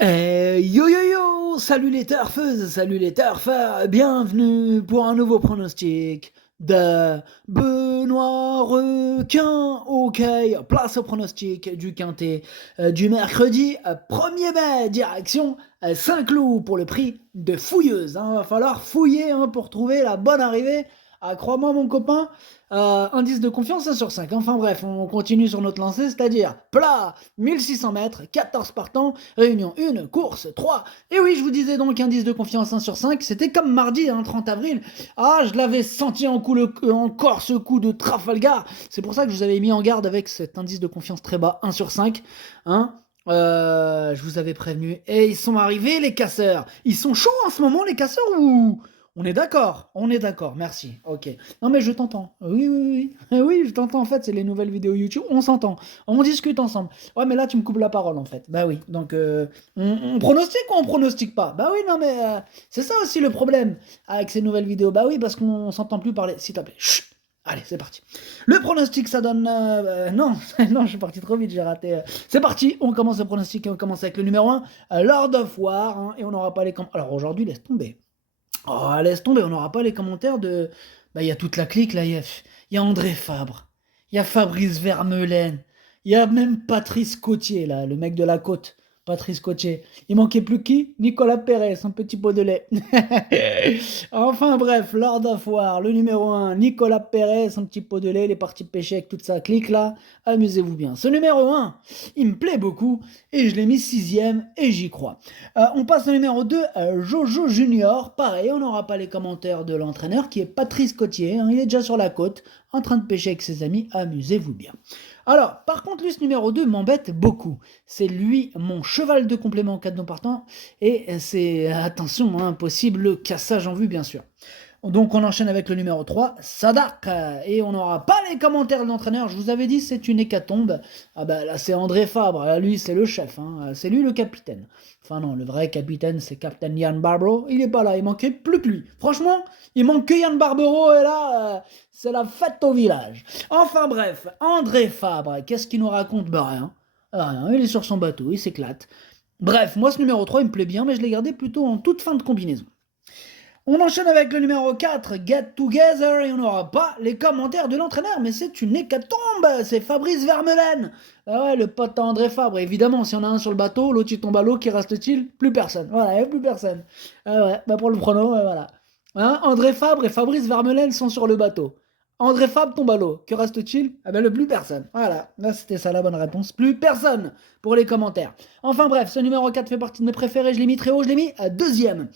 Yo yo yo, salut les turfeuses, salut les turfeurs, bienvenue pour un nouveau pronostic de Benoît Requin. Ok, place au pronostic du quintet du mercredi 1er mai, direction Saint-Cloud pour le prix de fouilleuse. Va falloir fouiller pour trouver la bonne arrivée. Crois-moi mon copain, indice de confiance 1 sur 5. Enfin bref, on continue sur notre lancée, c'est-à-dire plat, 1600 mètres, 14 partants, réunion 1, course 3. Et oui, je vous disais donc indice de confiance 1 sur 5, c'était comme mardi, 30 avril. Je l'avais senti encore ce coup de Trafalgar. C'est pour ça que je vous avais mis en garde avec cet indice de confiance très bas, 1 sur 5. Je vous avais prévenu. Et ils sont arrivés, les casseurs. Ils sont chauds en ce moment, les casseurs, ou... On est d'accord, merci. Ok. Non mais je t'entends. Oui, oui, oui. Oui, je t'entends en fait, c'est les nouvelles vidéos YouTube, on s'entend. On discute ensemble. Ouais, mais là tu me coupes la parole en fait. Bah oui. Donc on pronostique ou on pronostique pas? Bah oui, non mais c'est ça aussi le problème avec ces nouvelles vidéos. Bah oui, parce qu'on s'entend plus parler. S'il te plaît. Chut. Allez, c'est parti. Le pronostic, ça donne... non, non, je suis parti trop vite, j'ai raté. C'est parti, on commence le pronostic et on commence avec le numéro 1, Lord of War, et on n'aura pas les... Alors aujourd'hui, laisse tomber. Oh, laisse tomber, on n'aura pas les commentaires de... Bah, il y a toute la clique, là, il y a André Fabre, il y a Fabrice Vermeulen, il y a même Patrice Côtier, là, le mec de la côte. Patrice Côtier. Il manquait plus qui? Nicolas Pérez, un petit pot de lait. Enfin bref, Lord of War, le numéro 1, Nicolas Pérez, un petit pot de lait, il est parti pêcher avec toute sa clique là. Amusez-vous bien. Ce numéro 1, il me plaît beaucoup et je l'ai mis 6ème et j'y crois. On passe au numéro 2, Jojo Junior. Pareil, on n'aura pas les commentaires de l'entraîneur qui est Patrice Côtier. Il est déjà sur la côte, en train de pêcher avec ses amis. Amusez-vous bien. Alors, par contre, lui, ce numéro 2 m'embête beaucoup. C'est lui, mon cheval de complément en cas de non partant. Et c'est, attention, possible cassage en vue, bien sûr. Donc on enchaîne avec le numéro 3, Sadak. Et on n'aura pas les commentaires de l'entraîneur. Je vous avais dit, c'est une hécatombe. Ah bah là, c'est André Fabre. Là, lui, c'est le chef. C'est lui le capitaine. Enfin non, le vrai capitaine, c'est Captain Yann Barbero. Il est pas là, il manquait plus que lui. Franchement, il manque que Yann Barbero. Et là, c'est la fête au village. Enfin bref, André Fabre, qu'est-ce qu'il nous raconte? Bah rien. Rien, il est sur son bateau, il s'éclate. Bref, moi ce numéro 3, il me plaît bien, mais je l'ai gardé plutôt en toute fin de combinaison. On enchaîne avec le numéro 4, Get Together, et on n'aura pas les commentaires de l'entraîneur, mais c'est une hécatombe, c'est Fabrice Vermeulen. Ah ouais, le pote à André Fabre, évidemment, si on a un sur le bateau, l'autre il tombe à l'eau, qui reste-t-il? Plus personne. Voilà, il n'y a plus personne. Ah ouais, bah pour le prono, voilà. André Fabre et Fabrice Vermeulen sont sur le bateau. André Fabre tombe à l'eau. Que reste-t-il? Ah ben le plus personne. Voilà, là c'était ça la bonne réponse. Plus personne pour les commentaires. Enfin bref, ce numéro 4 fait partie de mes préférés, je l'ai mis très haut, je l'ai mis à deuxième.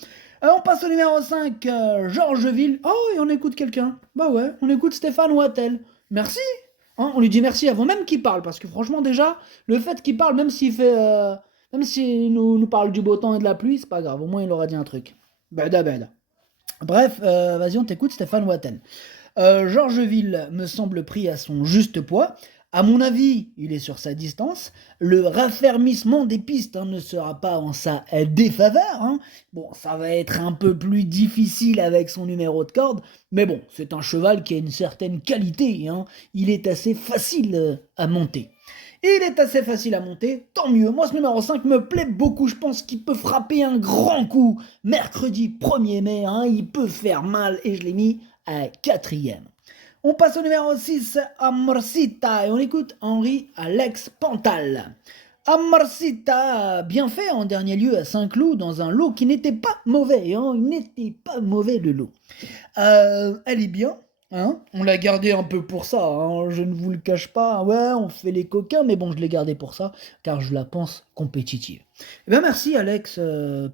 On passe au numéro 5, Georgeville. Oh, et on écoute quelqu'un. Bah ouais, on écoute Stéphane Wattel. Merci. On lui dit merci avant même qu'il parle, parce que franchement déjà, le fait qu'il parle, même s'il fait... même s'il nous parle du beau temps et de la pluie, c'est pas grave, au moins il aura dit un truc. Bada bada. Bref, vas-y, on t'écoute, Stéphane Wattel. Georgeville me semble pris à son juste poids. À mon avis, il est sur sa distance. Le raffermissement des pistes ne sera pas en sa défaveur. Bon, ça va être un peu plus difficile avec son numéro de corde, mais bon, c'est un cheval qui a une certaine qualité. Il est assez facile à monter. Il est assez facile à monter, tant mieux. Moi, ce numéro 5 me plaît beaucoup. Je pense qu'il peut frapper un grand coup. Mercredi 1er mai, il peut faire mal et je l'ai mis à 4ème. On passe au numéro 6, Amorcita, et on écoute Henri Alex Pantal. Amorcita, bien fait en dernier lieu à Saint-Cloud dans un lot qui n'était pas mauvais. Il n'était pas mauvais le lot. Elle est bien. On l'a gardé un peu pour ça, je ne vous le cache pas. Ouais, on fait les coquins, mais bon, je l'ai gardé pour ça, car je la pense compétitive. Eh bien, merci Alex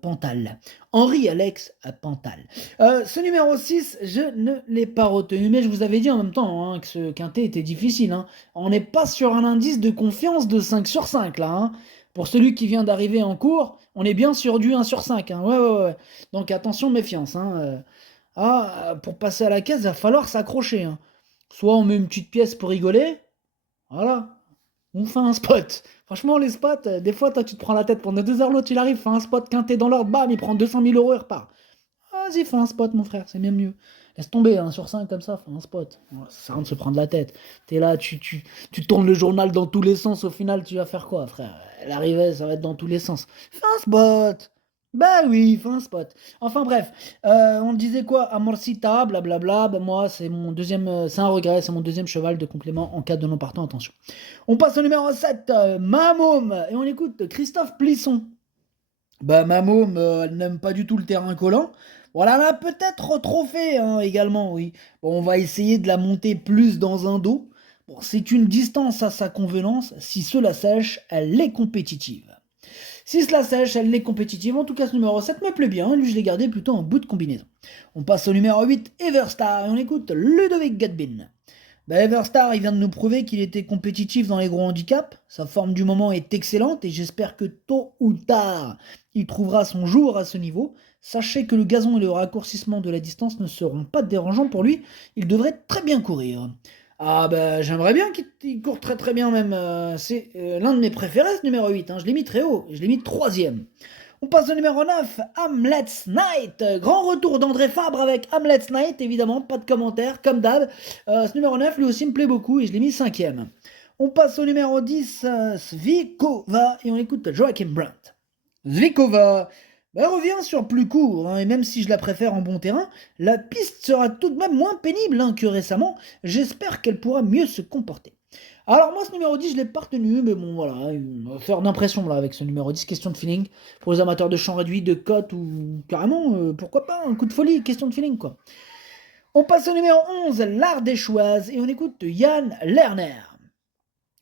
Pantal. Henri Alex Pantal. Ce numéro 6, je ne l'ai pas retenu, mais je vous avais dit en même temps que ce quintet était difficile. On n'est pas sur un indice de confiance de 5 sur 5, là. Pour celui qui vient d'arriver en cours, on est bien sur du 1 sur 5. Ouais. Donc attention, méfiance. Pour passer à la caisse, il va falloir s'accrocher. Soit on met une petite pièce pour rigoler, voilà, on fait un spot. Franchement, les spots, des fois, toi, tu te prends la tête pendant 2 heures, l'autre, il arrive, fait un spot quinté dans l'ordre, bam, il prend 200 000 euros et repart. Vas-y, fais un spot, mon frère, c'est bien mieux. Laisse tomber, hein, sur 5 comme ça, fais un spot. Ouais, ça sert à rien de se prendre la tête. T'es là, tu tournes le journal dans tous les sens, au final, tu vas faire quoi, frère? L'arrivée, ça va être dans tous les sens. Fais un spot! Bah oui, fais un spot. Enfin bref, on disait quoi? Amorcita, blablabla. Bah moi, c'est mon deuxième, c'est un regret, c'est mon deuxième cheval de complément en cas de non partant, attention. On passe au numéro 7, Mamom, et on écoute Christophe Plisson. Bah Mamom, elle n'aime pas du tout le terrain collant. Voilà, elle a peut-être trop fait hein, également, oui. Bon, on va essayer de la monter plus dans un dos. Bon, c'est une distance à sa convenance. Si cela sèche, elle est compétitive. Si cela sèche, elle est compétitive. En tout cas, ce numéro 7 me plaît bien. Lui, je l'ai gardé plutôt en bout de combinaison. On passe au numéro 8, Everstar, et on écoute Ludovic Gadbin. Bah, Everstar, il vient de nous prouver qu'il était compétitif dans les gros handicaps. Sa forme du moment est excellente et j'espère que tôt ou tard, il trouvera son jour à ce niveau. Sachez que le gazon et le raccourcissement de la distance ne seront pas dérangeants pour lui. Il devrait très bien courir. Ah bah j'aimerais bien qu'il court très très bien même. C'est l'un de mes préférés ce numéro 8. Hein. Je l'ai mis très haut. Je l'ai mis 3ème. On passe au numéro 9, Hamlet's Night. Grand retour d'André Fabre avec Hamlet's Night, évidemment, pas de commentaire, comme d'hab. Ce numéro 9, lui aussi, me plaît beaucoup et je l'ai mis 5ème. On passe au numéro 10, Svikova, et on écoute Joachim Brandt. Svikova, elle revient sur plus court, hein, et même si je la préfère en bon terrain, la piste sera tout de même moins pénible hein, que récemment. J'espère qu'elle pourra mieux se comporter. Alors moi ce numéro 10 je l'ai pas retenu, mais bon voilà, il va faire d'impression là avec ce numéro 10, question de feeling. Pour les amateurs de champ réduit, de cote ou carrément, pourquoi pas, un coup de folie, question de feeling quoi. On passe au numéro 11, l'Ardéchoise, et on écoute Yann Lerner.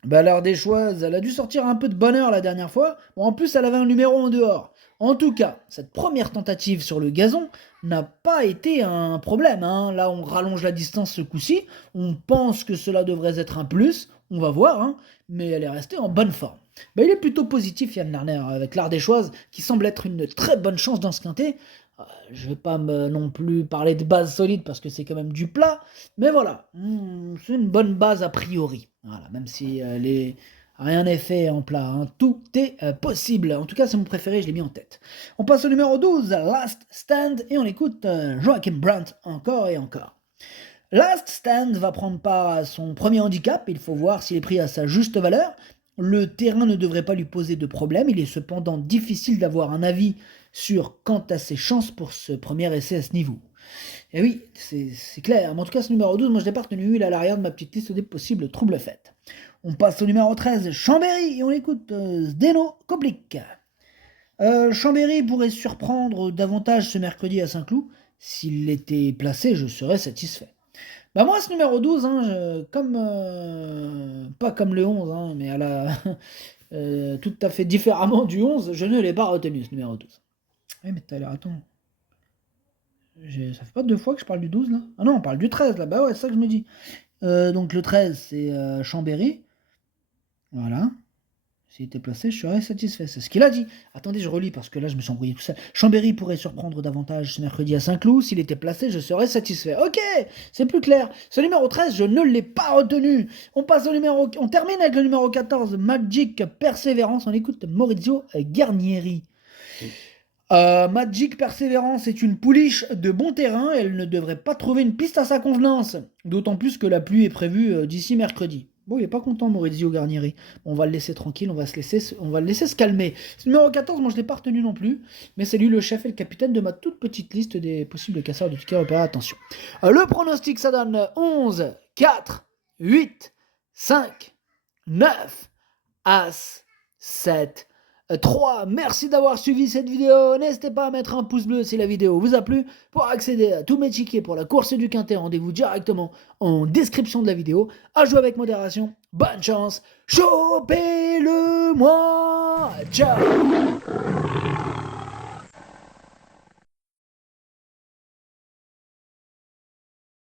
Bah l'Ardéchoise, elle a dû sortir un peu de bonheur la dernière fois, bon en plus elle avait un numéro en dehors. En tout cas, cette première tentative sur le gazon n'a pas été un problème. Hein. Là, on rallonge la distance ce coup-ci. On pense que cela devrait être un plus. On va voir, hein. Mais elle est restée en bonne forme. Bah, il est plutôt positif, Yann Lerner, avec l'Ardéchoise, qui semble être une très bonne chance dans ce quintet. Je vais pas non plus parler de base solide parce que c'est quand même du plat. Mais voilà, c'est une bonne base a priori. Voilà, même si rien n'est fait en plat, hein. Tout est possible. En tout cas, c'est mon préféré, je l'ai mis en tête. On passe au numéro 12, Last Stand, et on écoute Joachim Brandt encore et encore. Last Stand va prendre part à son premier handicap, il faut voir s'il est pris à sa juste valeur. Le terrain ne devrait pas lui poser de problème, il est cependant difficile d'avoir un avis sur quant à ses chances pour ce premier essai à ce niveau. Et oui, c'est clair, mais en tout cas ce numéro 12, moi je l'ai pas retenu, il est à l'arrière de ma petite liste des possibles troubles faits. On passe au numéro 13, Chambéry, et on écoute Zdeno Koblik. Chambéry pourrait surprendre davantage ce mercredi à Saint-Cloud. S'il était placé, je serais satisfait. Bah moi, ce numéro 12, hein, pas comme le 11, hein, mais tout à fait différemment du 11, je ne l'ai pas retenu, ce numéro 12. Eh mais t'as l'air, attends. Ça fait pas 2 fois que je parle du 12, là? Ah non, on parle du 13, là, bah ouais, c'est ça que je me dis. Donc le 13, c'est Chambéry. Voilà. S'il était placé, je serais satisfait. C'est ce qu'il a dit. Attendez, je relis parce que là, je me suis embrouillé tout seul. Chambéry pourrait surprendre davantage ce mercredi à Saint-Cloud. S'il était placé, je serais satisfait. Ok, c'est plus clair. Ce numéro 13, je ne l'ai pas retenu. On termine avec le numéro 14, Magic Persévérance. On écoute Maurizio Garnieri. Magic Persévérance est une pouliche de bon terrain. Elle ne devrait pas trouver une piste à sa convenance. D'autant plus que la pluie est prévue d'ici mercredi. Bon, il est pas content, Maurizio Garnieri. On va le laisser tranquille, on va le laisser se calmer. Ce numéro 14, moi je l'ai pas retenu non plus, mais c'est lui le chef et le capitaine de ma toute petite liste des possibles casseurs de tickets repérés. Attention. Le pronostic, ça donne 11, 4, 8, 5, 9, As, 7, 3. Merci d'avoir suivi cette vidéo. N'hésitez pas à mettre un pouce bleu si la vidéo vous a plu. Pour accéder à tous mes tickets pour la course du Quintet, rendez-vous directement en description de la vidéo. À jouer avec modération. Bonne chance. Chopez-le moi. Ciao.